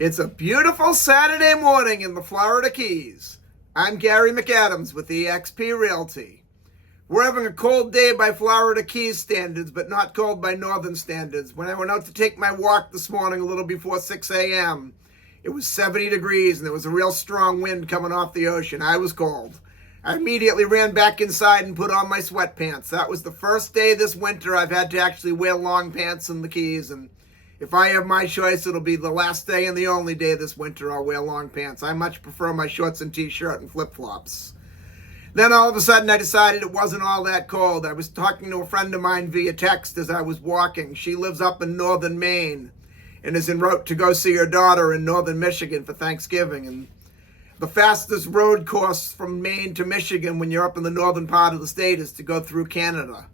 It's a beautiful Saturday morning in the Florida Keys. I'm Gary McAdams with eXp Realty. We're having a cold day by Florida Keys standards, but not cold by northern standards. When I went out to take my walk this morning a little before 6 a.m., it was 70 degrees and there was a real strong wind coming off the ocean. I was cold. I immediately ran back inside and put on my sweatpants. That was the first day this winter I've had to actually wear long pants in the Keys, and if I have my choice, it'll be the last day and the only day this winter I'll wear long pants. I much prefer my shorts and t-shirt and flip-flops. Then all of a sudden I decided it wasn't all that cold. I was talking to a friend of mine via text as I was walking. She lives up in northern Maine and is en route to go see her daughter in northern Michigan for Thanksgiving. And the fastest road course from Maine to Michigan when you're up in the northern part of the state is to go through Canada.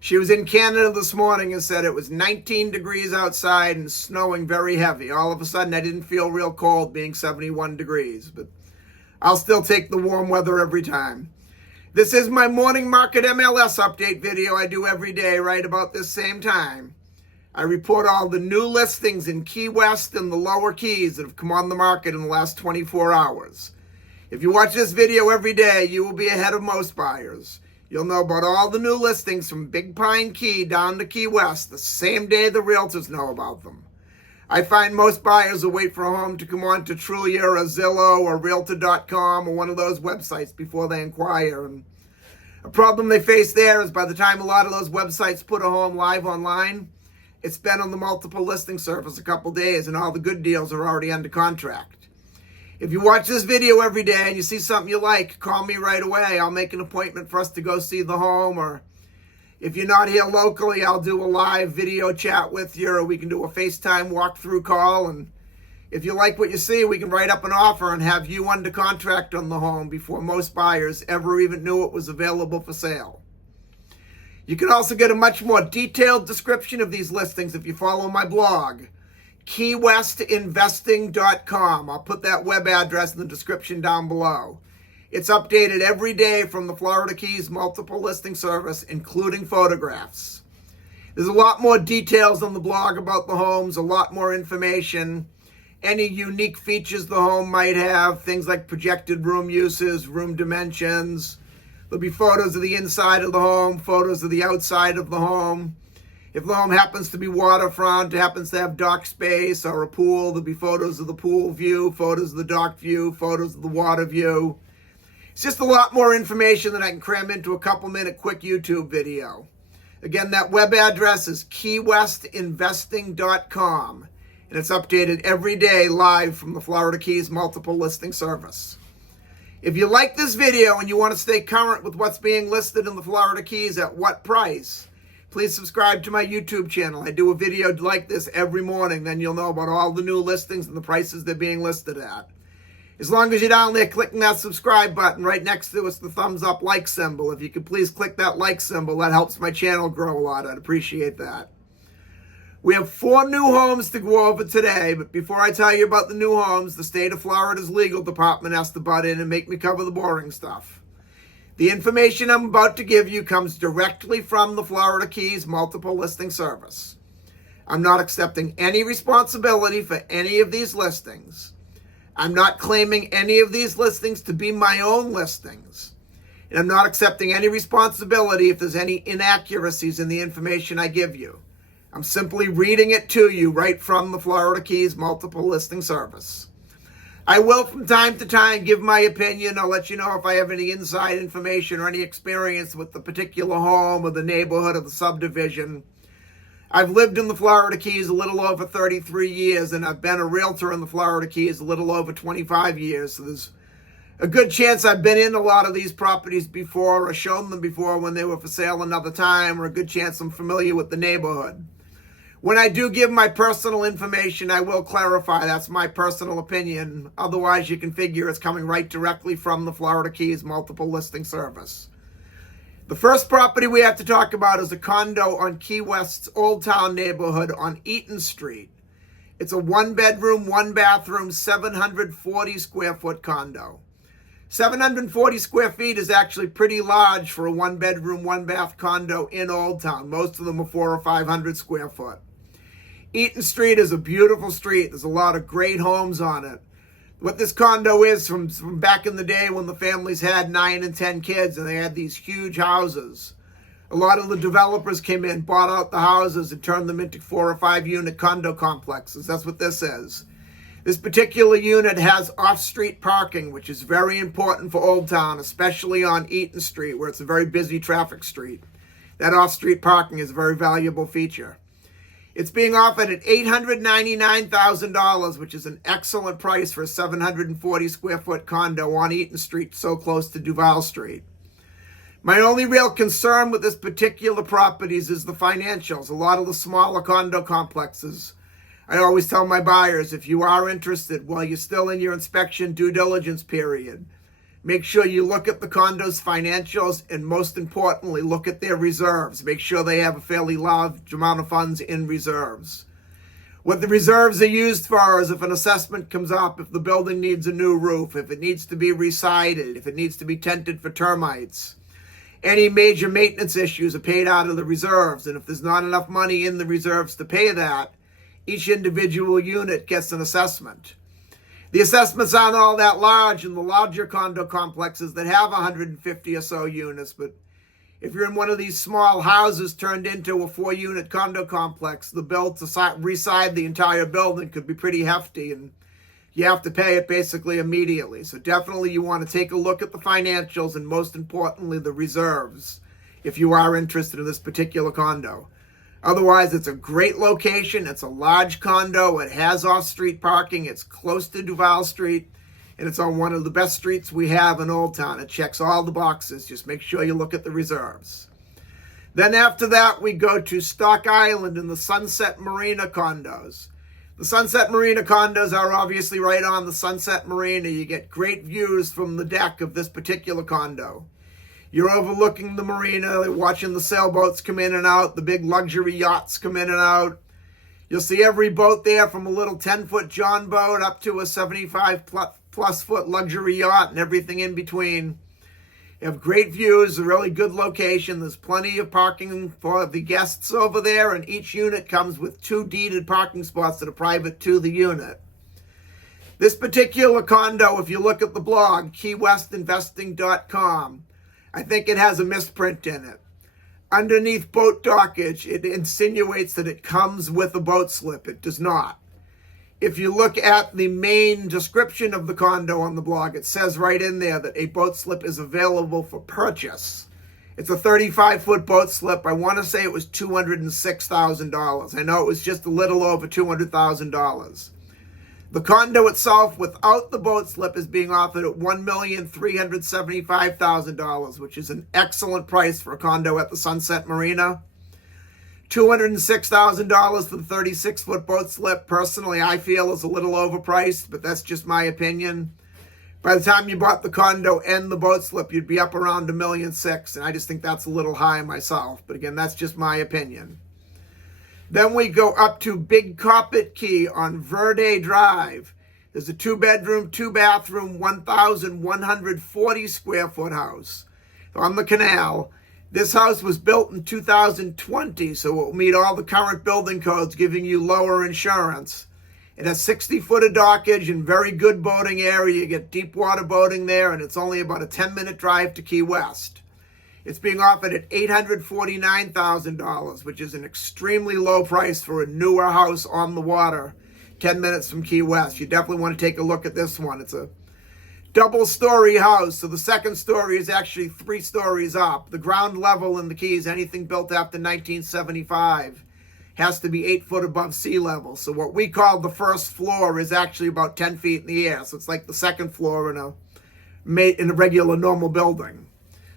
She was in Canada this morning and said it was 19 degrees outside and snowing very heavy. All of a sudden, I didn't feel real cold being 71 degrees, but I'll still take the warm weather every time. This is my morning market MLS update video I do every day right about this same time. I report all the new listings in Key West and the lower Keys that have come on the market in the last 24 hours. If you watch this video every day, you will be ahead of most buyers. You'll know about all the new listings from Big Pine Key down to Key West the same day the realtors know about them. I find most buyers will wait for a home to come on to Trulia or Zillow or Realtor.com or one of those websites before they inquire. And a problem they face there is by the time a lot of those websites put a home live online, it's been on the multiple listing service a couple days and all the good deals are already under contract. If you watch this video every day and you see something you like, call me right away. I'll make an appointment for us to go see the home. Or if you're not here locally, I'll do a live video chat with you, or we can do a FaceTime walkthrough call. And if you like what you see, we can write up an offer and have you under contract on the home before most buyers ever even knew it was available for sale. You can also get a much more detailed description of these listings if you follow my blog, keywestinvesting.com. I'll put that web address in the description down below. It's updated every day from the Florida Keys multiple listing service, including photographs. There's a lot more details on the blog about the homes, a lot more information, any unique features the home might have, things like projected room uses, room dimensions. There'll be photos of the inside of the home, photos of the outside of the home. If the home happens to be waterfront, happens to have dock space or a pool, there'll be photos of the pool view, photos of the dock view, photos of the water view. It's just a lot more information that I can cram into a couple-minute quick YouTube video. Again, that web address is keywestinvesting.com, and it's updated every day live from the Florida Keys multiple listing service. If you like this video and you want to stay current with what's being listed in the Florida Keys at what price, please subscribe to my YouTube channel. I do a video like this every morning. Then you'll know about all the new listings and the prices they're being listed at. As long as you're down there clicking that subscribe button, right next to us, the thumbs up like symbol. If you could please click that like symbol, that helps my channel grow a lot. I'd appreciate that. We have 4 new homes to go over today, but before I tell you about the new homes, the state of Florida's legal department has to butt in and make me cover the boring stuff. The information I'm about to give you comes directly from the Florida Keys multiple listing service. I'm not accepting any responsibility for any of these listings. I'm not claiming any of these listings to be my own listings. And I'm not accepting any responsibility if there's any inaccuracies in the information I give you. I'm simply reading it to you right from the Florida Keys multiple listing service. I will from time to time give my opinion. I'll let you know if I have any inside information or any experience with the particular home or the neighborhood or the subdivision. I've lived in the Florida Keys a little over 33 years, and I've been a realtor in the Florida Keys a little over 25 years. So there's a good chance I've been in a lot of these properties before or shown them before when they were for sale another time, or a good chance I'm familiar with the neighborhood. When I do give my personal information, I will clarify that's my personal opinion. Otherwise, you can figure it's coming right directly from the Florida Keys multiple listing service. The first property we have to talk about is a condo on Key West's Old Town neighborhood on Eaton Street. It's a 1-bedroom, 1-bathroom, 740 square foot condo. 740 square feet is actually pretty large for a 1-bedroom, 1-bath condo in Old Town. Most of them are 400 or 500 square foot. Eaton Street is a beautiful street. There's a lot of great homes on it. What this condo is from back in the day when the families had 9 and 10 kids and they had these huge houses. A lot of the developers came in, bought out the houses and turned them into 4 or 5 unit condo complexes. That's what this is. This particular unit has off-street parking, which is very important for Old Town, especially on Eaton Street, where it's a very busy traffic street. That off-street parking is a very valuable feature. It's being offered at $899,000, which is an excellent price for a 740 square foot condo on Eaton Street, so close to Duval Street. My only real concern with this particular properties is the financials. A lot of the smaller condo complexes, I always tell my buyers, if you are interested while you're still in your inspection due diligence period, make sure you look at the condo's financials and most importantly, look at their reserves. Make sure they have a fairly large amount of funds in reserves. What the reserves are used for is if an assessment comes up, if the building needs a new roof, if it needs to be resided, if it needs to be tented for termites. Any major maintenance issues are paid out of the reserves, and if there's not enough money in the reserves to pay that, each individual unit gets an assessment. The assessments aren't all that large in the larger condo complexes that have 150 or so units, but if you're in one of these small houses turned into a 4-unit condo complex, the bill to reside the entire building could be pretty hefty, and you have to pay it basically immediately. So definitely you want to take a look at the financials and most importantly the reserves if you are interested in this particular condo. Otherwise, it's a great location. It's a large condo. It has off-street parking. It's close to Duval Street, and it's on one of the best streets we have in Old Town. It checks all the boxes. Just make sure you look at the reserves. Then after that, we go to Stock Island and the Sunset Marina condos. The Sunset Marina condos are obviously right on the Sunset Marina. You get great views from the deck of this particular condo. You're overlooking the marina, watching the sailboats come in and out, the big luxury yachts come in and out. You'll see every boat there from a little 10-foot John boat up to a 75-plus foot luxury yacht and everything in between. You have great views, a really good location. There's plenty of parking for the guests over there, and each unit comes with 2 deeded parking spots that are private to the unit. This particular condo, if you look at the blog, keywestinvesting.com, I think it has a misprint in it. Underneath boat dockage, it insinuates that it comes with a boat slip. It does not. If you look at the main description of the condo on the blog, it says right in there that a boat slip is available for purchase. It's a 35-foot boat slip. I want to say it was $206,000. I know it was just a little over $200,000. The condo itself, without the boat slip, is being offered at $1,375,000, which is an excellent price for a condo at the Sunset Marina. $206,000 for the 36-foot boat slip, personally, I feel is a little overpriced, but that's just my opinion. By the time you bought the condo and the boat slip, you'd be up around $1.6 million, and I just think that's a little high myself. But again, that's just my opinion. Then we go up to Big Carpet Key on Verde Drive. There's a 2-bedroom, 2-bathroom, 1,140 square foot house on the canal. This house was built in 2020, so it will meet all the current building codes, giving you lower insurance. It has 60 foot of dockage and very good boating area. You get deep water boating there, and it's only about a 10-minute drive to Key West. It's being offered at $849,000, which is an extremely low price for a newer house on the water, 10 minutes from Key West. You definitely want to take a look at this one. It's a double-story house, so the second story is actually 3 stories up. The ground level in the Keys, anything built after 1975, has to be 8 foot above sea level. So what we call the first floor is actually about 10 feet in the air. So it's like the second floor in a regular normal building.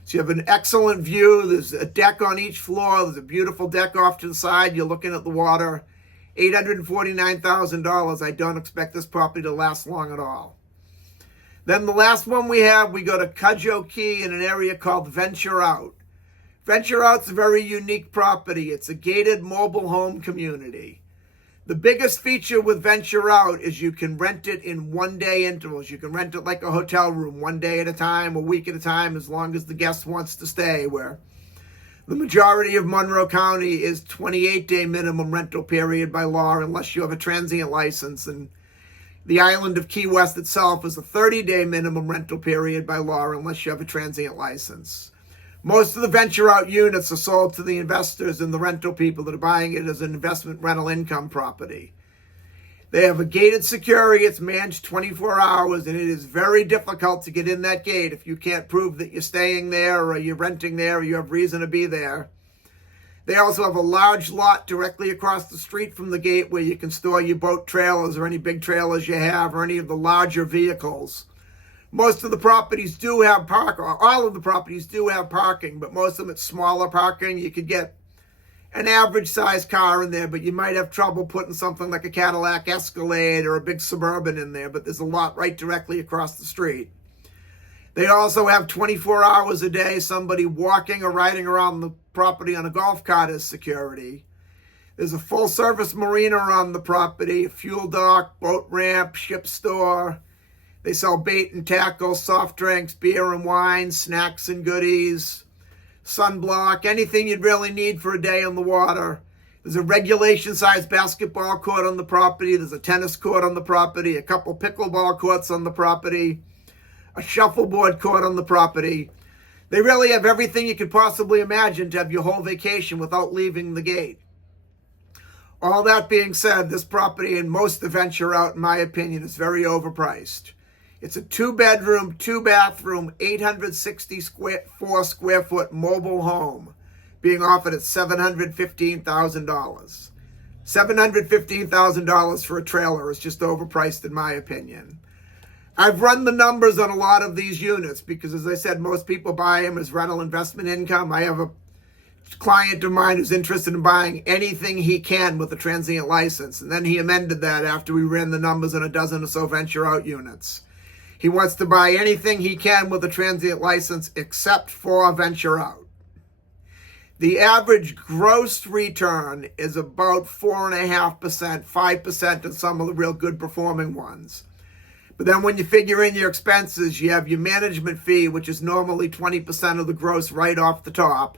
So you have an excellent view. There's a deck on each floor. There's a beautiful deck off to the side. You're looking at the water. $849,000. I don't expect this property to last long at all. Then the last one we go to Cudjoe Key in an area called Venture Out. Venture Out's a very unique property. It's a gated mobile home community. The biggest feature with Venture Out is you can rent it in one-day intervals. You can rent it like a hotel room, one day at a time, a week at a time, as long as the guest wants to stay, where The majority of Monroe County is 28-day minimum rental period by law unless you have a transient license. And the island of Key West itself is a 30-day minimum rental period by law unless you have a transient license. Most of the venture out units are sold to the investors and the rental people that are buying it as an investment rental income property. They have a gated security. It's manned 24 hours, and it is very difficult to get in that gate if you can't prove that you're staying there or you're renting there or you have reason to be there. They also have a large lot directly across the street from the gate where you can store your boat trailers or any big trailers you have or any of the larger vehicles. Most of the properties do have parking. All of the properties do have parking, but most of them it's smaller parking. You could get an average size car in there, but you might have trouble putting something like a Cadillac Escalade or a big Suburban in there, but there's a lot right directly across the street. They also have 24 hours a day somebody walking or riding around the property on a golf cart as security. There's a full-service marina on the property, a fuel dock, boat ramp, ship store. They sell bait and tackle, soft drinks, beer and wine, snacks and goodies, sunblock, anything you'd really need for a day on the water. There's a regulation-sized basketball court on the property. There's a tennis court on the property, a couple pickleball courts on the property, a shuffleboard court on the property. They really have everything you could possibly imagine to have your whole vacation without leaving the gate. All that being said, this property and most of venture out, in my opinion, is very overpriced. It's a 2-bedroom, 2-bathroom, 864 square foot mobile home being offered at $715,000. $715,000 for a trailer is just overpriced in my opinion. I've run the numbers on a lot of these units because, as I said, most people buy them as rental investment income. I have a client of mine who's interested in buying anything he can with a transient license, and then he amended that after we ran the numbers on a dozen or so venture out units. He wants to buy anything he can with a transient license except for venture out. The average gross return is about 4.5%, 5% in some of the real good performing ones. But then when you figure in your expenses, you have your management fee, which is normally 20% of the gross right off the top,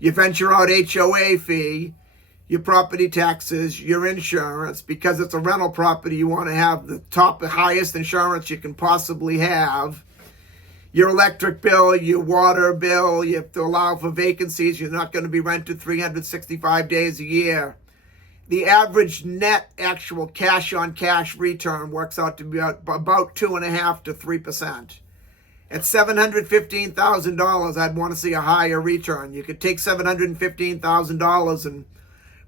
your venture out HOA fee, your property taxes, your insurance. Because it's a rental property, you want to have the highest insurance you can possibly have. Your electric bill, your water bill, you have to allow for vacancies. You're not going to be rented 365 days a year. The average net actual cash on cash return works out to be about 2.5% to 3%. At $715,000, I'd want to see a higher return. You could take $715,000 and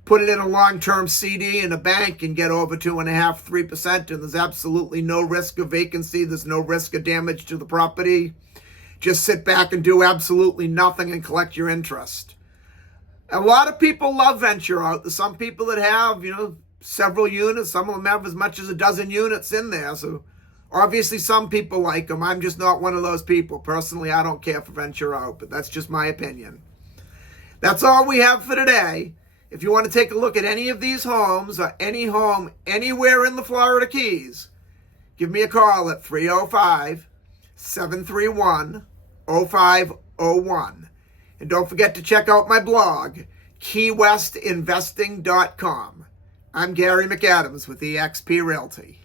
put it in a long-term CD in a bank and get over 2.5%, 3%, and there's absolutely no risk of vacancy. There's no risk of damage to the property. Just sit back and do absolutely nothing and collect your interest. A lot of people love venture out. There's some people that have, several units. Some of them have as much as a dozen units in there. So obviously some people like them. I'm just not one of those people. Personally, I don't care for venture out, but that's just my opinion. That's all we have for today. If you want to take a look at any of these homes or any home anywhere in the Florida Keys, give me a call at 305-731-0501. And don't forget to check out my blog, keywestinvesting.com. I'm Gary McAdams with eXp Realty.